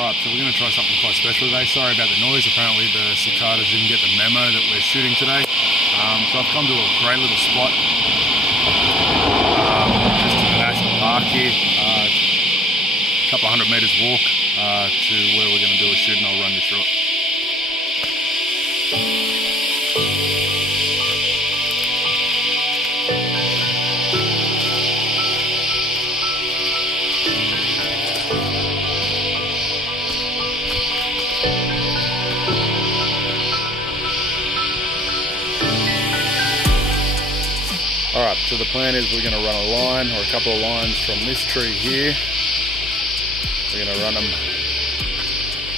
Alright, so we're going to try something quite special today. Sorry about the noise, apparently the cicadas didn't get the memo that we're shooting today. So I've come to a great little spot, just in the national park here. A couple of 100 metres walk to where we're going to do a shoot, and I'll run you through it. Alright, so the plan is we're going to run a line or a couple of lines from this tree here. We're going to run them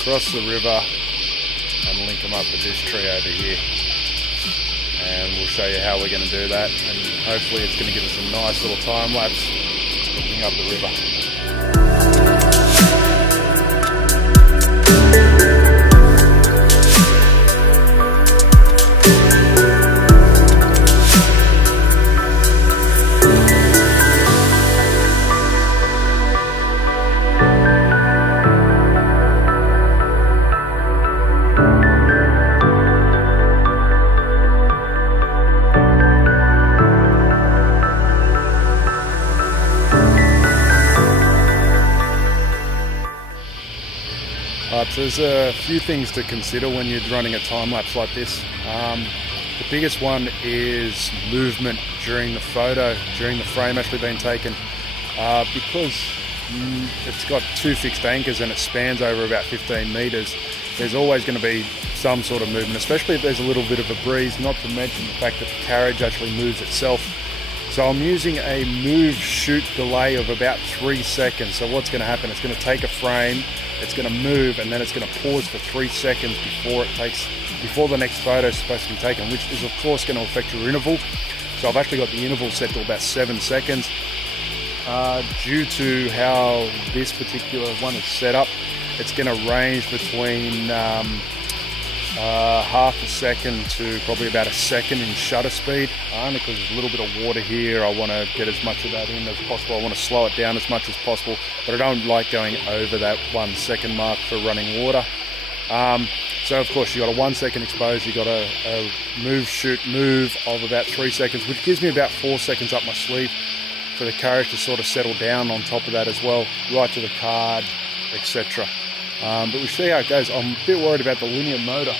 across the river and link them up with this tree over here. And we'll show you how we're going to do that, and hopefully it's going to give us a nice little time lapse looking up the river. So there's a few things to consider when you're running a time-lapse like this. The biggest one is movement during the photo, during the frame actually being taken. Because it's got two fixed anchors and it spans over about 15 metres, there's always going to be some sort of movement, especially if there's a little bit of a breeze, not to mention the fact that the carriage actually moves itself. So I'm using a move shoot delay of about 3 seconds. So what's going to happen, it's going to take a frame, it's going to move, and then it's going to pause for 3 seconds before the next photo is supposed to be taken, which is of course going to affect your interval. So I've actually got the interval set to about 7 seconds. Due to how this particular one is set up, it's going to range between half a second to probably about a second in shutter speed, only because there's a little bit of water here. I want to get as much of that in as possible. I want to slow it down as much as possible, but I don't like going over that 1 second mark for running water. So of course you've got a 1 second exposure, you've got a move shoot move of about 3 seconds, which gives me about 4 seconds up my sleeve for the carriage to sort of settle down on top of that as well, right to the card, etc. But we'll see how it goes. I'm a bit worried about the linear motor.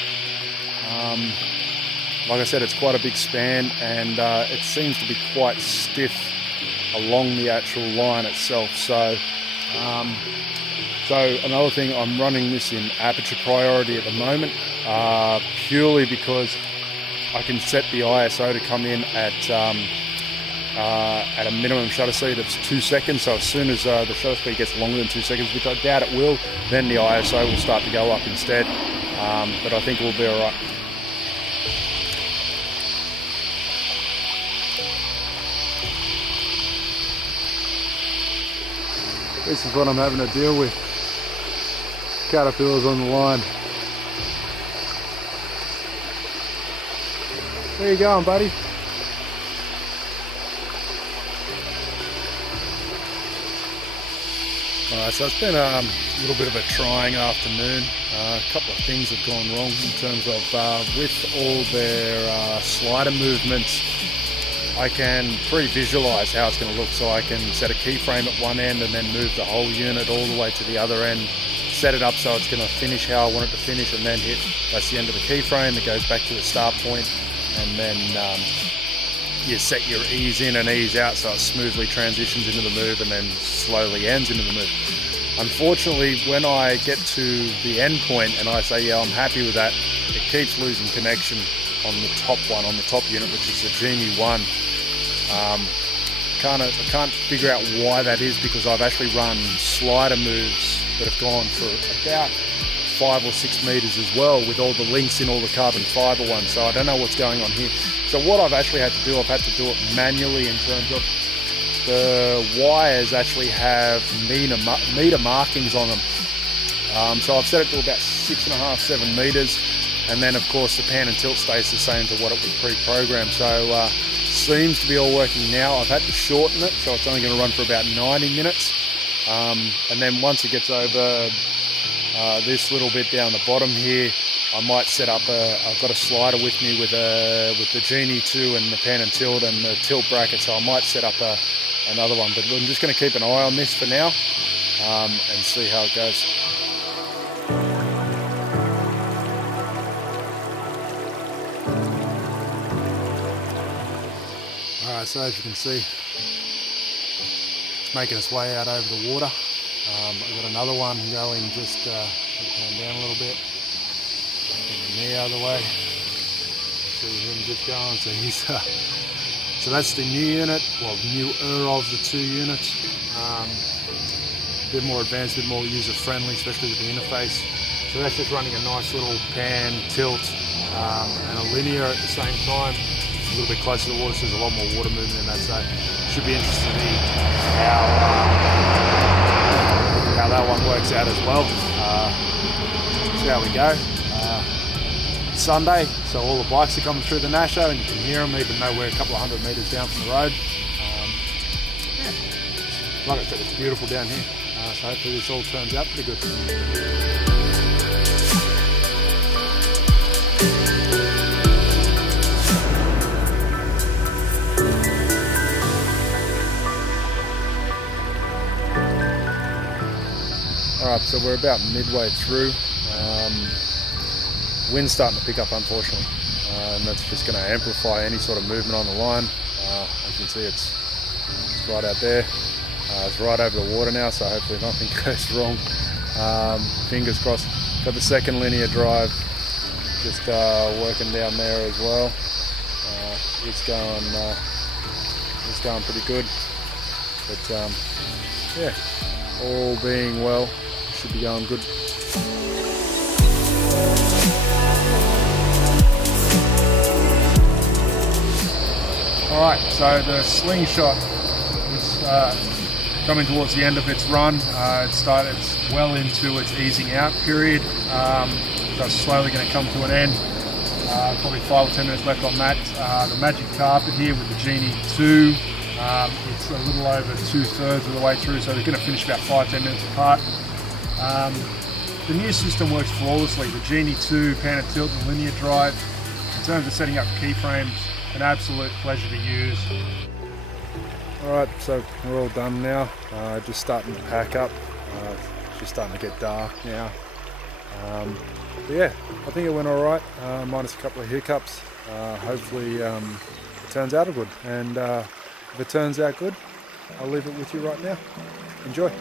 Like I said, it's quite a big span, and it seems to be quite stiff along the actual line itself. So another thing, I'm running this in aperture priority at the moment, purely because I can set the ISO to come in at a minimum shutter speed of 2 seconds. So as soon as the shutter speed gets longer than 2 seconds, which I doubt it will, then the ISO will start to go up instead. But I think we'll be alright. This is what I'm having to deal with. Caterpillars on the line. Where you going, buddy? So it's been a little bit of a trying afternoon. A couple of things have gone wrong in terms of with all their slider movements. I can pre-visualize how it's going to look, so I can set a keyframe at one end and then move the whole unit all the way to the other end, set it up so it's going to finish how I want it to finish, and then hit, that's the end of the keyframe, it goes back to the start point, and then you set your ease in and ease out so it smoothly transitions into the move and then slowly ends into the move. Unfortunately, when I get to the end point and I say, yeah, I'm happy with that, it keeps losing connection on the top one, on the top unit, which is the Genie One. I can't figure out why that is, because I've actually run slider moves that have gone for about 5 or 6 meters as well, with all the links in all the carbon fiber ones. So I don't know what's going on here. So what I've actually had to do, I've had to do it manually in terms of the wires actually have meter markings on them. So I've set it to about 6.5, 7 meters. And then of course the pan and tilt stays the same to what it was pre-programmed. So seems to be all working now. I've had to shorten it, so it's only going to run for about 90 minutes. And then once it gets over This little bit down the bottom here, I might set up I've got a slider with me with the Genie 2 and the pan and tilt bracket, so I might set up another one, but I'm just going to keep an eye on this for now and see how it goes. Alright, so as you can see, it's making its way out over the water. I've got another one going just down a little bit. Get the knee out of the way. See him just going. So he's so that's the new unit, well, newer of the two units. A bit more advanced, a bit more user friendly, especially with the interface. So that's just running a nice little pan, tilt, and a linear at the same time. It's a little bit closer to the water, so there's a lot more water movement in that. So should be interesting to see how that one works out as well. See how we go. It's Sunday, so all the bikes are coming through the Nasho and you can hear them even though we're a couple of 100 metres down from the road. Yeah. Like I said, it's beautiful down here, so hopefully this all turns out pretty good. Alright, so we're about midway through. Wind's starting to pick up, unfortunately, and that's just going to amplify any sort of movement on the line. As you can see, it's right out there. It's right over the water now, so hopefully nothing goes wrong. Fingers crossed. Got the second linear drive just working down there as well. It's going pretty good, but yeah, all being well, should be going good. Alright, so the Slingshot is coming towards the end of its run. It's well into its easing out period. So it's slowly going to come to an end. Probably 5 or 10 minutes left on that. The magic carpet here with the Genie 2, it's a little over 2/3 of the way through, so they're going to finish about 5-10 minutes apart. The new system works flawlessly. The Genie 2, pan and tilt and linear drive. In terms of setting up keyframes, an absolute pleasure to use. Alright, so we're all done now. Just starting to pack up. It's just starting to get dark now. But yeah, I think it went alright, minus a couple of hiccups. Hopefully it turns out good. And if it turns out good, I'll leave it with you right now. Enjoy.